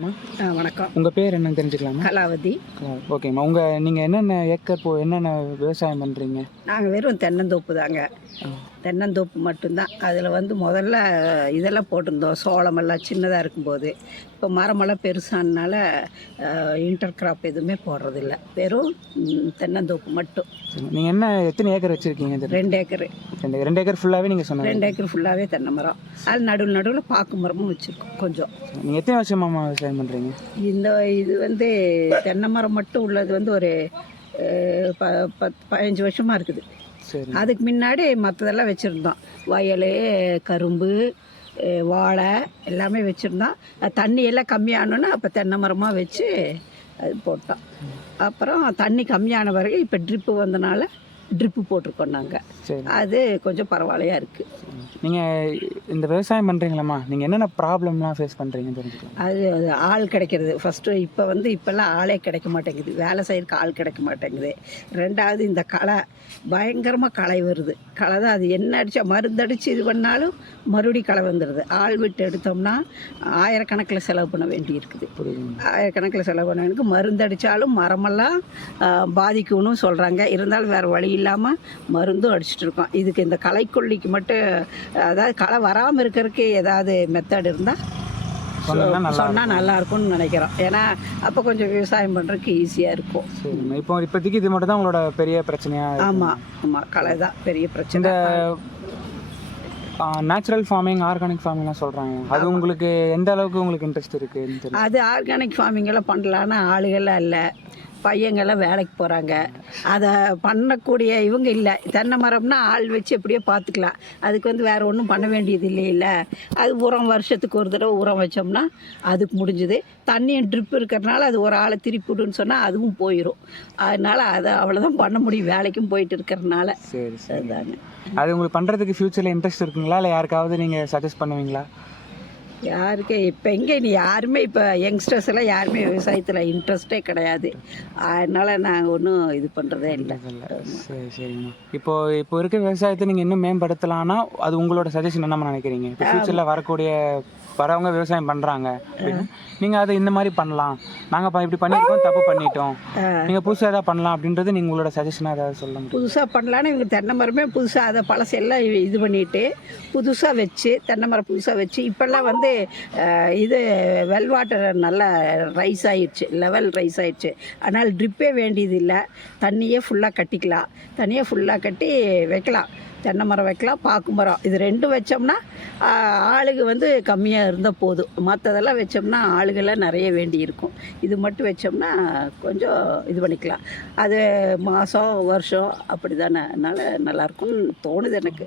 வணக்கம். உங்கள் பேர் என்னன்னு தெரிஞ்சுக்கலாமா? கலாவதி. ஓகேம்மா. நீங்கள் என்னென்ன ஏக்கர் என்னென்ன விவசாயம் பண்ணுறீங்க? நாங்கள் வெறும் தென்னந்தோப்பு தாங்க. தென்னந்தோப்பு மட்டும்தான். அதில் முதல்ல இதெல்லாம் போட்டிருந்தோம், சோளமெல்லாம் சின்னதாக இருக்கும்போது. இப்போ மரமெல்லாம் பெருசானால இன்டர் கிராப் எதுவுமே போடுறதில்ல, வெறும் தென்னந்தோப்பு மட்டும். நீங்கள் எத்தனை ஏக்கர் வச்சுருக்கீங்க? 2 ஏக்கரு. 2 ஏக்கர் ஃபுல்லாகவே நீங்கள் சொன்னீங்க? 2 ஏக்கர் ஃபுல்லாகவே தென்னை மரம். அது நடுவில் பாக்கு மரமும் வச்சுருக்கோம் கொஞ்சம். நீங்கள் எத்தனை வருஷமாம்மா விவசாயம் பண்ணுறீங்க? இது தென்னை மரம் மட்டும் உள்ளது ஒரு 15 வருஷமாக இருக்குது. சரி. அதுக்கு முன்னாடி மற்றதெல்லாம் வச்சுருந்தோம், வயல், கரும்பு, வாழை எல்லாமே வச்சுருந்தோம். தண்ணி எல்லாம் கம்மியானோன்னா அப்போ தென்னை மரமாக வச்சு அது போட்டோம். அப்புறம் தண்ணி கம்மியான பிறகு இப்போ ட்ரிப்பு வந்தனால ட்ரிப்பு போட்டிருக்கோம் நாங்கள். அது கொஞ்சம் பரவாயில்லையாக இருக்குது. நீங்கள் இந்த விவசாயம் பண்ணுறீங்களாம்மா, நீங்கள் என்னென்ன ப்ராப்ளம்லாம் ஃபேஸ் பண்ணுறீங்கன்னு தெரிஞ்சுக்கலாம்? அது ஆள் கிடைக்கிறது ஃபஸ்ட்டு. இப்போல்லாம் ஆளே கிடைக்க மாட்டேங்குது, வேலை செய்யறதுக்கு ஆள் கிடைக்க மாட்டேங்குது. 2வது இந்த களை, பயங்கரமாக களை வருது. களை தான் அது என்ன அடித்தா மருந்தடித்து இது பண்ணாலும் மறுபடியும் களை வந்துடுது. ஆள் விட்டு எடுத்தோம்னா ஆயிரக்கணக்கில் செலவு பண்ண வேண்டி இருக்குது. ஆயிரக்கணக்கில் செலவு பண்ண எனக்கு மருந்தடித்தாலும் மரமெல்லாம் பாதிக்கும்னு சொல்கிறாங்க. இருந்தாலும் வேறு வழி இல்லாமல் மருந்தும் அடிச்சுட்டு இருக்கோம். இதுக்கு இந்த களைக்கொல்லிக்கு மட்டும், அதாவது களை வராமல் இருக்கிறதுக்கு ஏதாவது மெத்தட் இருந்தால் சொன்னால் நல்லாயிருக்கும்னு நினைக்கிறோம். ஏன்னா அப்போ கொஞ்சம் விவசாயம் பண்ணுறதுக்கு ஈஸியாக இருக்கும். இப்போதைக்கு இது மட்டும் தான் உங்களோட பெரிய பிரச்சனையாக? ஆமாம், களை தான் பெரிய பிரச்சனை. இந்த நேச்சுரல் ஃபார்மிங், ஆர்கானிக் ஃபார்மிங்லாம் சொல்கிறாங்க, அது உங்களுக்கு எந்த அளவுக்கு உங்களுக்கு இன்ட்ரெஸ்ட் இருக்குது? அது ஆர்கானிக் ஃபார்மிங்கெல்லாம் பண்ணலான்னா ஆளுகள்லாம் இல்லை, பையங்கள்லாம் வேலைக்கு போகிறாங்க. அதை பண்ணக்கூடிய இவங்க இல்லை. தென்னை மரம்னா ஆள் வச்சு எப்படியோ பார்த்துக்கலாம். அதுக்கு வேறு ஒன்றும் பண்ண வேண்டியது இல்லை. அது உரம் வருஷத்துக்கு ஒரு தடவை உரம் வச்சோம்னா அதுக்கு முடிஞ்சுது. தண்ணியும் ட்ரிப் இருக்கிறதுனால அது ஒரு ஆளை திருப்பிவிடுன்னு சொன்னால் அதுவும் போயிடும். அதனால் அதை அவ்வளோதான் பண்ண முடியும், வேலைக்கும் போயிட்டு இருக்கிறதுனால. சரி, அதுதாங்க. அது உங்களுக்கு பண்ணுறதுக்கு ஃப்யூச்சரில் இன்ட்ரெஸ்ட் இருக்குங்களா, இல்லை யாருக்காவது நீங்கள் சஜஸ்ட் பண்ணுவீங்களா? யாருக்கு இப்போ எங்கே யாருமே இப்போ யங்ஸ்டர்ஸ் எல்லாம் யாருமே விவசாயத்தில் இன்ட்ரெஸ்டே கிடையாது. அதனால் நாங்கள் ஒன்றும் இது பண்ணுறதே இல்லை. சரிங்கம்மா. இப்போ இருக்க விவசாயத்தை நீங்கள் இன்னும் மேம்படுத்தலான்னா அது உங்களோட சஜஷன் என்னம்மா நினைக்கிறீங்க? இப்போ ஃப்யூச்சரில் வரவங்க விவசாயம் பண்ணுறாங்க, நீங்கள் அதை இந்த மாதிரி பண்ணலாம், நாங்கள் இப்படி பண்ணியிருக்கோம், தப்பு பண்ணிட்டோம், நீங்கள் புதுசாக எதாவது பண்ணலாம் அப்படின்றது நீங்கள் உங்களோட சஜஷனாக ஏதாவது சொல்லுங்கள். புதுசாக பண்ணலான்னு இவங்க தென்னை மரமே புதுசாக அதை பழசெல்லாம் இது பண்ணிவிட்டு புதுசாக வச்சு, தென்னை மரம் புதுசாக வச்சு, இப்போல்லாம் இது வெல் வாட்டர் நல்லா ரைஸ் ஆகிடுச்சு, லெவல் ரைஸ் ஆகிடுச்சு. அதனால் ட்ரிப்பே வேண்டியது இல்லை, தண்ணியே ஃபுல்லாக கட்டிக்கலாம். தண்ணியே ஃபுல்லாக கட்டி வைக்கலாம். தென்னை மரம் வைக்கலாம், பாக்கு மரம். இது 2 வச்சோம்னா ஆளுங்க கம்மியாக இருந்தால் போதும். மற்றதெல்லாம் வச்சோம்னா ஆளுகள்லாம் நிறைய வேண்டி இருக்கும். இது மட்டும் வச்சோம்னா கொஞ்சம் இது பண்ணிக்கலாம். அது மாதம் வருஷம் அப்படி தானே, அதனால் நல்லாயிருக்கும்னு தோணுது எனக்கு.